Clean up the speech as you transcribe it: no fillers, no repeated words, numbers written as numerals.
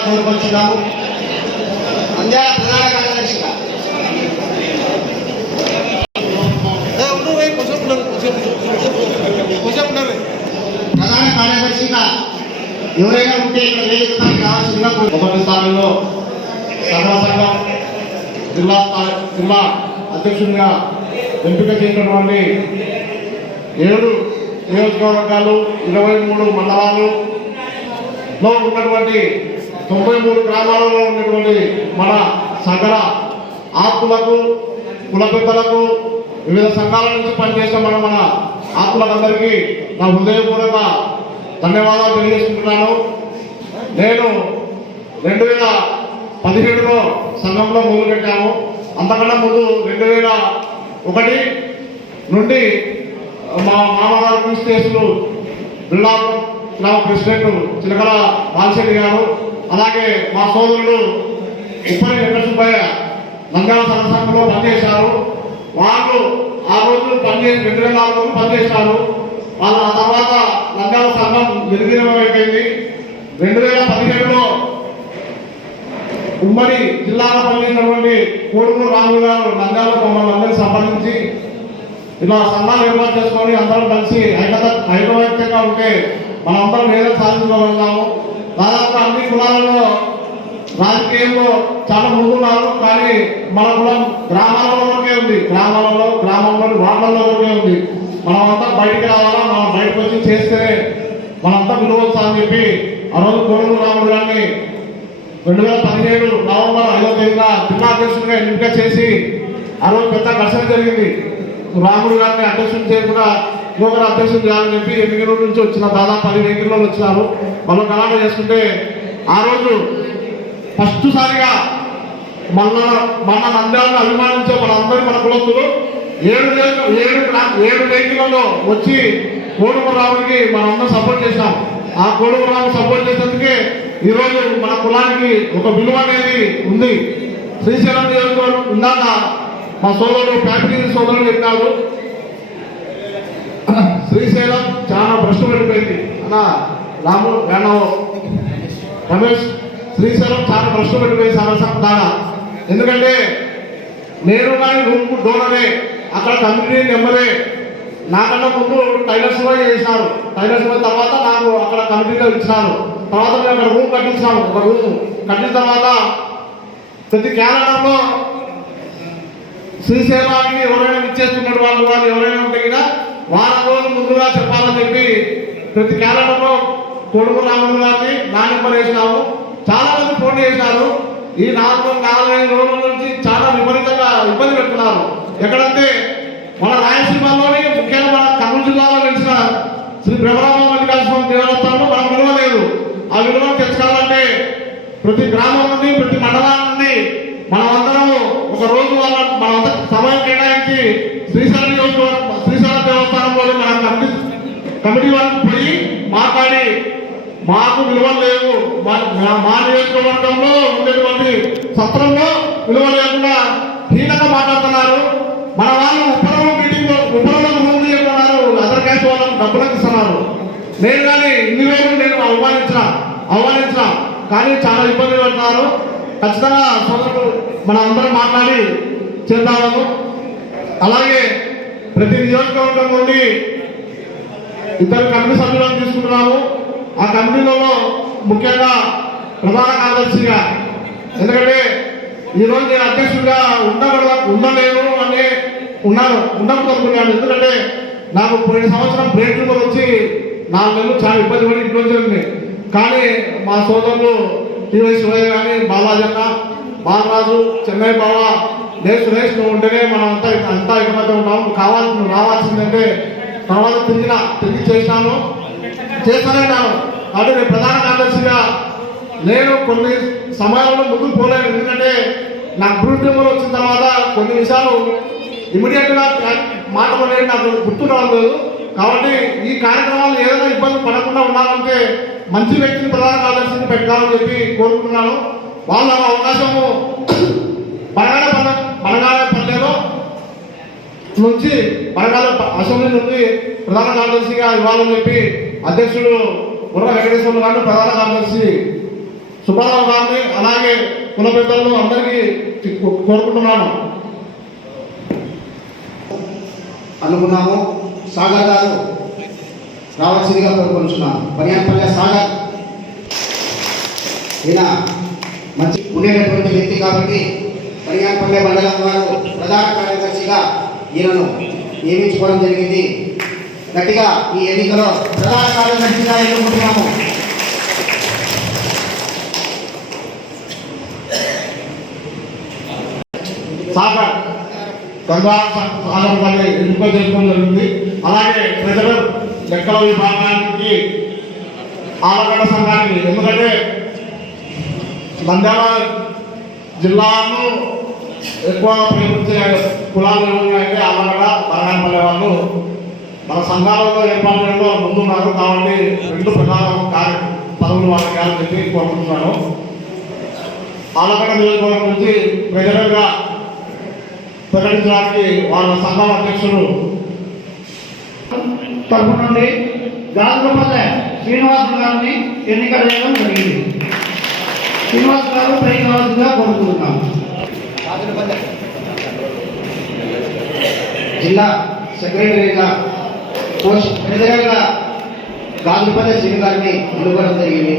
కోరుకొచ్చున్నాము. అంద్యాల ప్రధాన కార్యదర్శిగా ప్రధాన కార్యదర్శిగా ఎవరైనా ఉంటే ఇక్కడ వేదికపై కావాల్సిందిగా మొదటి స్థానంలో సభా సంఘం జిల్లా అధ్యక్షుడిగా ఎంపిక చేసినటువంటి 7 నియోజకవర్గాలు 23 మండలాలలో ఉన్నటువంటి 93 గ్రామాలలో ఉన్నటువంటి మన సగర ఆత్మలకు కుల పెద్దలకు వివిధ సంఘాల నుంచి పనిచేసిన మన ఆత్మలందరికీ నా హృదయపూర్వక ధన్యవాదాలు తెలియజేసుకుంటున్నాను. నేను 2017లో సంఘంలో మొదలుపెట్టాము. అంతకన్నా ముందు 2001 నుండి మా మామగారు క్రిస్టియన్స్లు బిల్లా గ్రామ ప్రెసిడెంట్ చిలకల బాలశెట్టి గారు, అలాగే మా సోదరుడు ఉప్పరి వెంకటసుబ్బయ్య నంద్యాల సంఘంలో పనిచేశారు. వాళ్ళు ఆ రోజు 2004 పనిచేశారు. వాళ్ళ ఆ తర్వాత నంద్యాల సంఘం నిర్వీర్యమైపోయింది. 2017లో ఉమ్మడి జిల్లాలో పనిచేసినటువంటి కోడుమూరు రాములు గారు నంద్యాల మమ్మల్ని అందరినీ సంప్రదించి ఇలా సంఘాలు ఏర్పాటు చేసుకొని అందరం కలిసి ఐకమత్యంగా ఉంటే మనందరం ఏదో సాధించగలుగుతాము. దాదాపు అన్ని కులాలలో రాజకీయంలో చాలా ముందున్నారు. కానీ మన కులం గ్రామాలలోనే ఉంది, గ్రామంలోని వార్డులలోనే ఉంది. మనమంతా బయటికి రావాలా, మనం బయటకు వచ్చి చేస్తేనే మనంతా విలువచ్చా అని చెప్పి ఆ రోజు కోడుమూరు రాముడు గారిని 2017 నవంబర్ 5వ తేదీన జిల్లా అధ్యక్షుడిగా ఎన్నిక చేసి ఆ రోజు పెద్ద ఘర్షణ జరిగింది. రాముడు గారిని అధ్యక్షుడు చేయకుండా ఇంకొకరు అధ్యక్షుడు చేయాలని చెప్పి ఎన్నికల నుంచి వచ్చిన దాదాపు 10 వెహికల్లో వచ్చినారు. వాళ్ళు కలాట చేసుకుంటే ఆ రోజు ఫస్ట్ సారిగా మన నంద్యాలను అభిమానించే మన కులస్తులు 7 వెహికల్లో వచ్చి కోడుమూరు రాముడికి మనందరం సపోర్ట్ చేసినాం. ఆ కోడుమూరు రాముడు సపోర్ట్ చేసేందుకే ఈరోజు మన కులానికి ఒక విలువ అనేది ఉంది. శ్రీశైలం నియోజకవర్గం ఇందాక మా సోదరుడు ఫ్యాక్టరీ సోదరుడు చెప్పినాడు, శ్రీశైలం చాలా భ్రష్టు పడిపోయింది అన్న రాము రమేష్. శ్రీశైలం చాలా భ్రష్టు పడిపోయింది సమస్య దాకా. ఎందుకంటే నేను కానీ రూమ్ డోనరే, అక్కడ కమ్యూనిటీ నెంబరే. నాకన్నా ముందు టైలర్స్ కూడా చేసినారు. టైలర్స్ తర్వాత నాకు అక్కడ కమిటీలో ఇచ్చినారు. తర్వాత మేము అక్కడ రూమ్ కట్టించినాము. ఒక రూమ్ కట్టిన తర్వాత ప్రతి క్యాలెండర్లో శ్రీశైలానికి ఎవరైనా ఇచ్చేస్తున్నారు వాళ్ళు ఎవరైనా ఉంటే కదా వారం రోజులు ముందుగా చెప్పాలని చెప్పి ప్రతి క్యాలెండర్లో కోడుమూరు రాముడు గారిని నా నెంబర్ వేసినాము. చాలా మంది ఫోన్ చేశారు. ఈ 4-5 రోజుల నుంచి చాలా విపరీతంగా ఇబ్బంది పెడుతున్నారు. ఎక్కడంటే మన రాయలసీమలోని ముఖ్యంగా మన కర్నూలు జిల్లాలో తెలిసిన శ్రీ బ్రహ్మరామ మల్లికార్జున దేవస్థానంలో మనకు విలువ లేదు. ఆ విలువను తెచ్చుకోవాలంటే ప్రతి గ్రామం నుండి ప్రతి మండలం నుండి మనమందరము ఒక రోజు మనంతా సమయం కేటాయించి శ్రీశైలం దేవస్థానంలో మన కమిటీ వాళ్ళకి పోయి మాట్లాడి మాకు విలువలు లేవు, మా నియోజకవర్గంలో ఉండేటువంటి సత్రంలో విలువ లేకుండా హీనంగా మాట్లాడుతున్నారు. మన వాళ్ళు ఉపరంలో ముందు చెప్తున్నారు, అదర్ క్యాస్ట్ వాళ్ళకు డబ్బులకు ఇస్తున్నారు. నేను కానీ ఇన్ని రోజులు నేను ఆహ్వానించిన కానీ చాలా ఇబ్బంది పడుతున్నారు. ఖచ్చితంగా సోదరులు మనం అందరం మాట్లాడి చేద్దాము. అలాగే ప్రతి నియోజకవర్గం నుండి 2 కమిటీ సభ్యులను తీసుకుంటున్నాము. ఆ కమిటీలలో ముఖ్యంగా ప్రధాన కార్యదర్శిగా, ఎందుకంటే ఈరోజు నేను అధ్యక్షుడిగా ఉండలేను అంటే ఉండకూడదుకున్నాను. ఎందుకంటే నాకు పోయిన సంవత్సరం బ్రేక్ రిపోర్ట్ వచ్చి 4 నెలలు చాలా ఇబ్బంది పడి ఇంట్లో జరిగింది. కానీ మా సోదరులు టీవై శివయ్య కానీ బాలాజన్న బాలరాజు చెన్నై బావ సురేష్ నువ్వు ఉంటేనే మనం అంతా ఇకమధ్య ఉన్నాము. నువ్వు రావాల్సిందంటే తర్వాత తిరిగి చేస్తాను. కాబట్టి నేను ప్రధాన కార్యదర్శిగా నేను కొన్ని సమయాల్లో ముందుకు పోలేను. ఎందుకంటే నాకు బ్రూటింగ్లో వచ్చిన తర్వాత కొన్ని విషయాలు ఇమీడియట్గా మాట్లాడలేదు, నాకు గుర్తు రాలేదు. కాబట్టి ఈ కార్యక్రమాలు ఏదైనా ఇబ్బంది పడకుండా ఉండాలంటే మంచి వ్యక్తిని ప్రధాన కార్యదర్శిని పెట్టాలని చెప్పి కోరుకుంటున్నాను. వాళ్ళ అవకాశము బనగానపల్లెలో నుంచి వరంగల్ అసెంబ్లీ నుండి ప్రధాన కార్యదర్శిగా ఇవ్వాలని చెప్పి అధ్యక్షుడు బుర్ర వెంకటేశ్వర్లు గారిని, ప్రధాన కార్యదర్శి సుబ్బారావు గారిని, అలాగే కుల పెద్దలను అందరికీ కోరుకుంటున్నాను. అనుకున్నాము. సాగర్ గారు రావాల్సిందిగా కోరుకుంటున్నాను. బనియాన్పల్లె సాగర్ ఈయన మంచి ఉండేటటువంటి వ్యక్తి కాబట్టి బనియాన్పల్లె మండలం వారు ప్రధాన కార్యదర్శిగా ఈయనను నియమించుకోవడం జరిగింది. గట్టిగా ఈ ఎన్నికలో ప్రధాన కార్యదర్శిగా ఎన్నుకుంటున్నాము. సాగర్ గంగా సాగర్ పల్లె ఎంపిక చేసుకోవడం జరిగింది. అలాగే ప్రజలు లెక్కల విభాగానికి ఆలగడ్డ సంఘానికి, ఎందుకంటే నంద్యాల జిల్లాను ఎక్కువ ప్రేమించే కులాలు అయితే ఆలగడ్డ బనగానపల్లె వాళ్ళు మన సంఘాలలో ఏర్పాటు చేయడంలో ముందున్నారు. కాబట్టి రెండు ప్రధాన పదవులు వాళ్ళకి అని చెప్పి కోరుకుంటున్నాను. ఆలగడ్డ నియోజకవర్గం నుంచి ప్రజలుగా ప్రకటించడానికి వాళ్ళ సంఘం అధ్యక్షుడు తరఫు నుండి గాజులపల్లె శ్రీనివాస్ గారిని ఎన్నిక చేయడం జరిగింది. శ్రీనివాస్ గారు ప్రయత్నవలసిందిగా కోరుకుంటున్నాం. జిల్లా సెక్రటరీగా ప్రెసిడెంట్గా గాజులపల్లె శ్రీని గారిని ఎన్నుకోవడం జరిగింది.